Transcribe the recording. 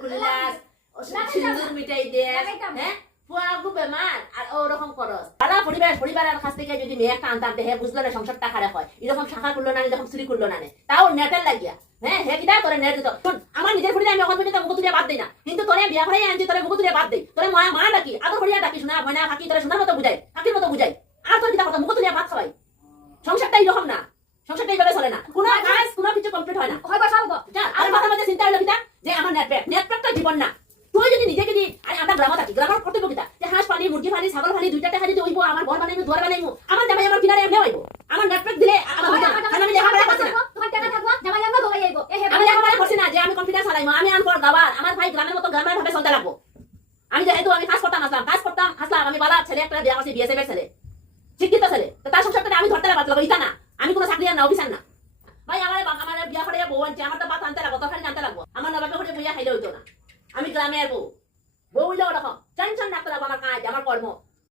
খুলিলাস সিন্দুর মিটাই দে হ্যাঁ পুয়াগু বেমার আর ওরকম করস সারা পরিবারের কাছ থেকে যদি মেয়ে একটা আনতাম হে বুঝলো না সংসারটা খারাপ হয় এরকম শাখা করলো না এরকম চুরি করলো না তাও নেটের লাগিয়া হ্যাঁ হে কিটা তোরে নেট দিত শুন আমার নিজের ফুড়ি আমি এখন পর্যন্ত মুখ তুলে বাদ দেই না কিন্তু তোরে বিয়া করে আনছি তোরে মুখ তুলে বাদ দেই তোরে মা ডাকি আদর করিয়া ডাকি শোনা বয়না কাকি তোরে শোনার মতো বুঝাই কাকির মতো বুঝাই আর তোর কিটা কথা মুখ তুলে বাদ খাওয়াই সংসারটা এরকম না সংসারটা এইভাবে চলে না কোনো কাজ কোনো কিছু কমপ্লিট হয় না হয় বসাবো আর মাথার মধ্যে চিন্তা হলো কিটা যে আমার নেটপ্যাকটা জীবন না তুই যদি নিজে যদি আরে আমরা গ্রামে থাকি গ্রামের কর্তব্য কিটা যে হাঁস পালি মুরগি পালি ছাগল পালি দুইটা টাকা যদি হইবো আমার ঘর বানাইবো দুয়ার বানাইবো আমার জামাই আমার কিনারে এমনি হইবো আমার নেটপ্যাক দিলে আমার হইতো না আমি লেখাপড়া করছি না তোমার টাকা থাকবা জামাই আমরা ধরে যাইবো আমি লেখাপড়া করছি না যে আমি কম্পিউটার চালাইবো আমি আনপড় গাওয়ার আমার ভাই গ্রামের মতো গ্রামের ভাবে চলতে লাগবো আমি যেহেতু আমি কাজ করতাম আসলাম আমি বালা ছেলে একটা বিয়া করছি বিএসএফ এর ছেলে শিক্ষিত ছেলে তো তার সংসারটা আমি ধরতে লাগবো ইটা না আমি কোনো চাকরি না অফিসার না ভাই আমার বিয়া করে বউ আনছে আমার তো ভাত আনতে লাগবো তরকারি আনতে লাগবো আমার নবাকে করে বইয়া খাইলে হইতো না আমি গ্রামের বউ হইলে ওরকম টেনশন রাখতে লাগবো আমার কাজ আমার কর্ম